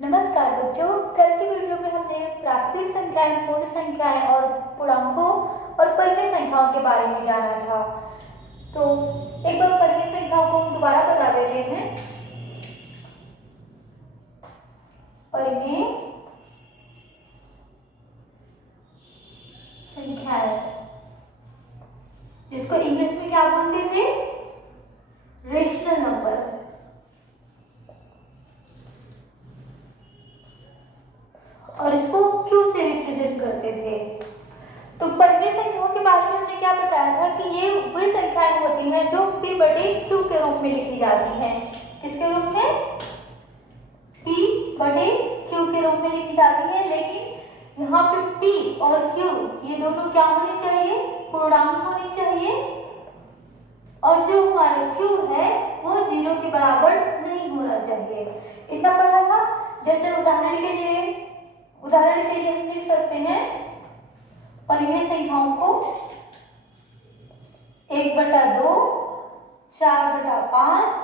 नमस्कार बच्चों, कल की वीडियो में हमने प्राकृतिक संख्याएं, पूर्ण संख्याएं और पूर्णांकों और परिमेय संख्याओं के बारे में जाना था। तो एक बार परिमेय संख्याओं को हम दोबारा बता देते हैं। परिमेय संख्याएं, जिसको इंग्लिश में क्या बोलते थे? Rational number. और इसको क्यू से रिप्रेजेंट करते थे। तो परिमेय संख्याओं के बारे में हमने क्या बताया था कि ये वही संख्याएं होती हैं जो p बटे q के रूप में लिखी जाती हैं। किसके रूप में? p बटे q के रूप में लिखी जाती हैं। लेकिन यहाँ पे p और q ये दोनों क्या होनी चाहिए? पूर्णांक होनी चाहिए। और जो हमारा q है वो 0 के बराबर नहीं होना चाहिए। इतना पढ़ा था। जैसे उदाहरण के लिए हम लिख सकते हैं परिमेय संख्याओं को 1/2, 4/5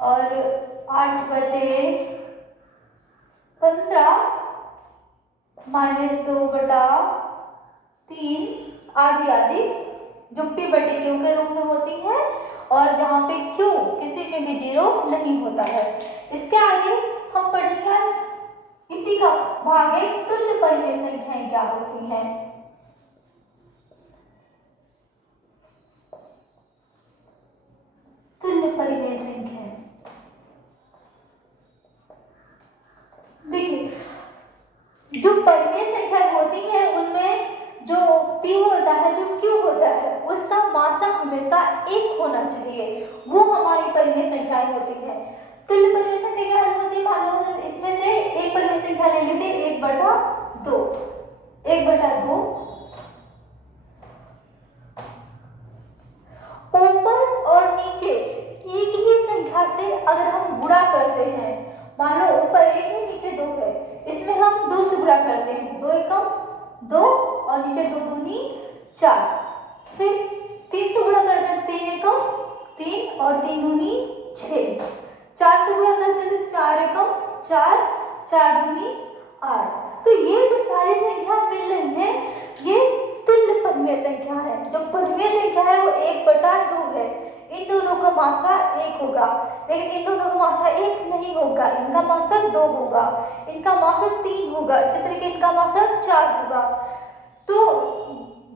और 8/15 -2/3 आदि आदि, जो p बटे q के रूप में होती है और जहाँ पे q किसी में भी 0 नहीं होता है। इसके आगे हम पढ़ेंगे इसी का भाग है तुल्य परिमेय संख्याएं क्या होती हैं। तुल्य परिमेय संख्याएं, देखिए जो परिमेय संख्याएं होती हैं उनमें जो p होता है, जो q होता है, उनका मासा हमेशा 1 होना चाहिए। वो हमारी परिमेय संख्याएं होती हैं। तुल्य परिमेय संख्या क्या होती है? मान लो इसमें से एक परिमेय संख्या ले लेते 1/2। 1/2 ऊपर और नीचे एक ही संख्या से अगर हम गुणा करते हैं, मान लो ऊपर 1 है नीचे 2 है, इसमें हम 2 से गुणा करते हैं, 2 एकम 2 और नीचे 2 दूनी 4, फिर 3 से गुणा करते हैं, 3 एकम 3 और 3 दूनी 6, 4 से गुणा करते हैं तो 4 एकम 4, 4 दूनी 8। तो ये जो सारी संख्या मिल रही है ये तुल्य परिमेय संख्या है। जो परिमेय संख्या है वो 1/2 है। इन दोनों का मासा 1 होगा, लेकिन इन दोनों का मासा 1 नहीं होगा, इनका मासा 2 होगा, इनका मासा 3 होगा, इसी तरीके इनका मासा 4 होगा। तो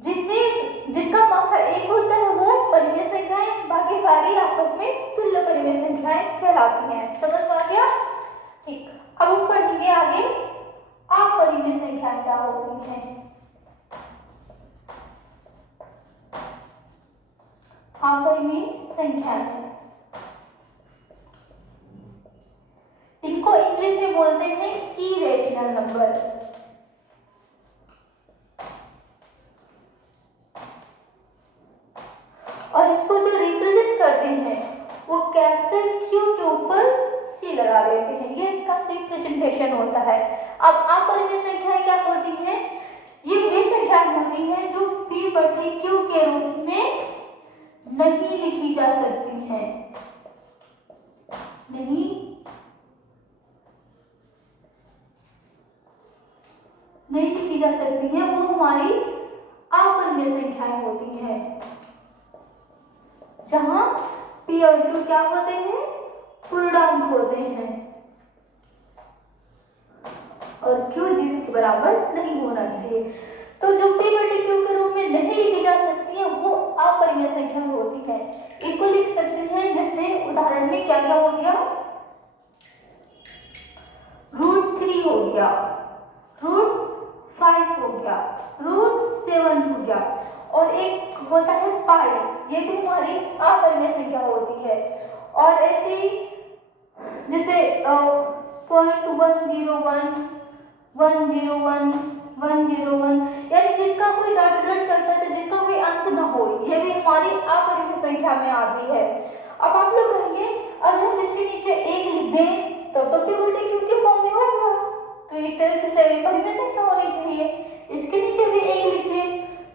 जिनका मासा 1 होता है वो परिमेय संख्याएं, बाकी सारी आपस में तुल्य परिमेय संख्याएं कहलाती हैं। समझ में आ गया? ठीक। अब हम पढ़ेंगे आगे अपरिमेय संख्याएं क्या होती हैं। अपरिमेय संख्याएं, इनको इंग्लिश में बोलते हैं इरेशनल नंबर। और इसको जो रिप्रेजेंट करते हैं वो कैपिटल Q के ऊपर C लगा देते हैं, ये इसका रिप्रेजेंटेशन होता है। अब अपरिमेय संख्याएं क्या होती हैं? ये वे संख्याएं होती हैं जो p बटे q के रूप में नहीं लिखी जा सकती हैं। नहीं लिखी जा सकती हैं, वो हमारी अपरिमेय संख्याएं होती हैं, जहां p और q क्या होते हैं? पूर्णांक होते हैं और q 0 के बराबर नहीं होना चाहिए। तो जो p बटे q के रूप में नहीं लिखी जा सकती है वो अपरिमेय संख्या होती है। इनको लिख सकते हैं, जैसे उदाहरण में क्या क्या हो गया? √3 हो गया, √5 हो गया, √7 हो गया, और एक होता है पाई, ये भी हमारी अपरिमेय संख्या होती है। और ऐसे ही जैसे 0.101, 101, 101, यानी जिनका कोई डॉट डॉट चलता है, जिनका कोई अंत ना हो, ये भी हमारी अपरिमेय संख्या में आती है। अब आप लोग कहिए अगर हम इसके नीचे 1 लिख दें तो p बटे q के फॉर्म में होगा, तो एक तरीके से परिमेय संख्या होनी चाहिए। इसके नीचे भी 1 लिख दें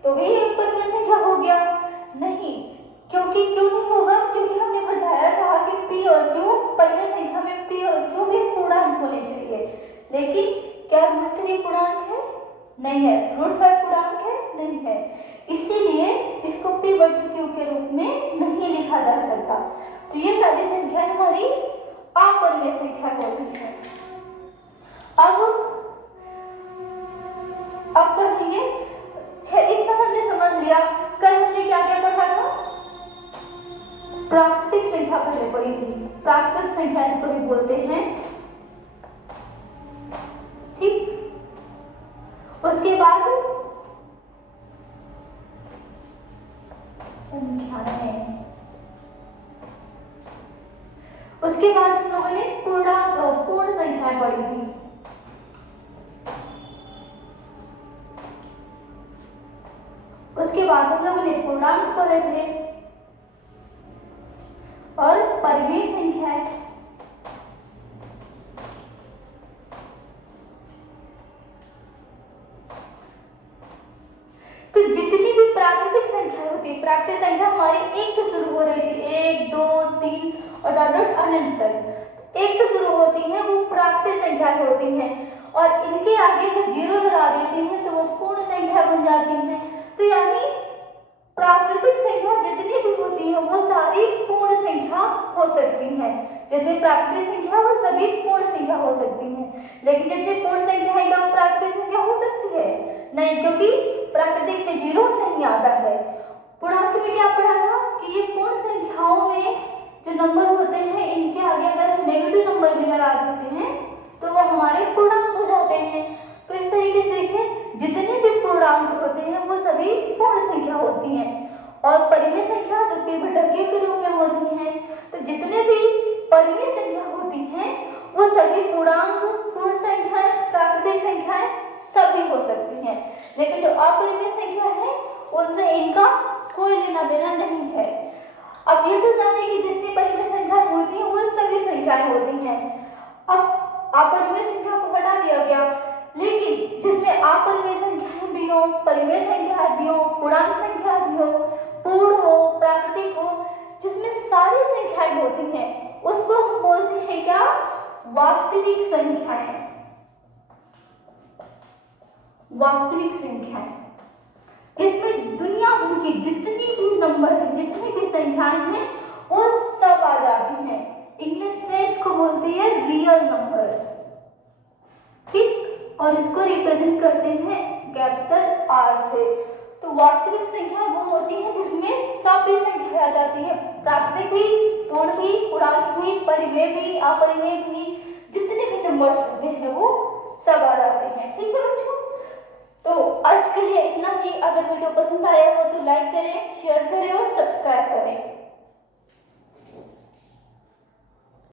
तो भी एक परिमेय संख्या हो गया। नहीं, क्योंकि क्यों नहीं होगा? क्योंकि हमने बताया p और q, परिमेय संख्या में p और q भी पूर्णांक होने चाहिए, लेकिन क्या √3 पूर्णांक है? नहीं है। √5 पूर्णांक है? नहीं है। इसीलिए इसको p/q के रूप में नहीं लिखा जा सकता। तो ये सारी संख्याएं हमारी अपरिमेय संख्या होती है। अब पढ़ेंगे, इतना हमने समझ लिया। कल हमने क्या क्या पढ़ा था? प्राकृतिक संख्या पहले पढ़ी थी। प्राकृतिक संख्या इसको भी बोलते हैं, ठीक। उसके बाद संख्याएं, उसके बाद हम लोगों ने पूर्ण संख्याएं पढ़ी थी। उसके बाद हम लोगों ने पूर्णांक पढ़े थे और परिमेय संख्याएं। तो जितनी भी प्राकृतिक संख्या होती है, प्राकृतिक संख्या हमारी 1 से शुरू हो रही थी, 1 2 3 और डॉट अनंत तक 1 से शुरू होती है, वो प्राकृतिक संख्या होती हैं। और इनके आगे जो 0 लगा देती हैं तो वो पूर्ण संख्या बन जाती हैं। तो यानी प्राकृतिक संख्या जितनी भी होती है वो सारी पूर्ण संख्या हो सकती हैं। जितनी प्राकृतिक संख्या वो सभी पूर्ण संख्या हो सकती हैं। लेकिन जितनी पूर्ण संख्या है क्या प्राकृतिक संख्या हो सकती है? नहीं, क्योंकि प्राकृतिक में 0 नहीं आता है। पूर्णांक में क्या पढ़ा था कि ये पूर्ण संख्याओं में जो नंबर होते हैं इनके आगे अगर नेगेटिव नंबर भी लगा देते हैं तो वो हमारे पूर्णांक हो जाते हैं। तो इस तरीके से देखिए, जितने भी पूर्णांक होते हैं वो सभी पूर्ण संख्या होती हैं। और परिमेय संख्या जो p/q के रूप में होती हैं। तो जितने भी परिमेय संख्या होती हैं वो सभी पूर्णांक, पूर्ण संख्याएं, प्राकृतिक संख्याएं सभी हो सकती हैं। लेकिन जो अपरिमेय संख्या है उनसे इनका कोई लेना देना नहीं है। अब ये तो जाने कि जितनी परिमेय संख्याएं होती हैं वो सभी संख्याएं होती हैं। अब अपरिमेय संख्या को हटा दिया गया, लेकिन जिसमें अपरिमेय संख्याएं भी हो, परिमेय संख्याएं भी हो, पूर्णांक संख्या भी हो, पूर्ण हो, प्राकृतिक हो, जिसमें सारी संख्याएं होती हैं उसको हम बोलते हैं क्या? वास्तविक संख्याएं। वास्तविक संख्याएं, इसमें दुनिया भर की जितनी भी नंबर है, जितनी भी संख्याएं हैं वो सब आ जाती हैं। इंग्लिश में इसको बोलते हैं रियल नंबर्स, ठीक। और इसको रिप्रेजेंट करते हैं कैपिटल R से। तो वास्तविक संख्या वो होती है जिसमें सभी संख्याएं आ जाती है, प्राकृतिक भी, पूर्ण भी, पूर्णांक भी, परिमेय भी, अपरिमेय भी, जितने भी नंबर्स होते हैं वो सब आ जाते हैं, ठीक है बच्चों। तो आज के लिए इतना ही। अगर वीडियो पसंद आया हो तो लाइक करें, शेयर करें और सब्सक्राइब करें।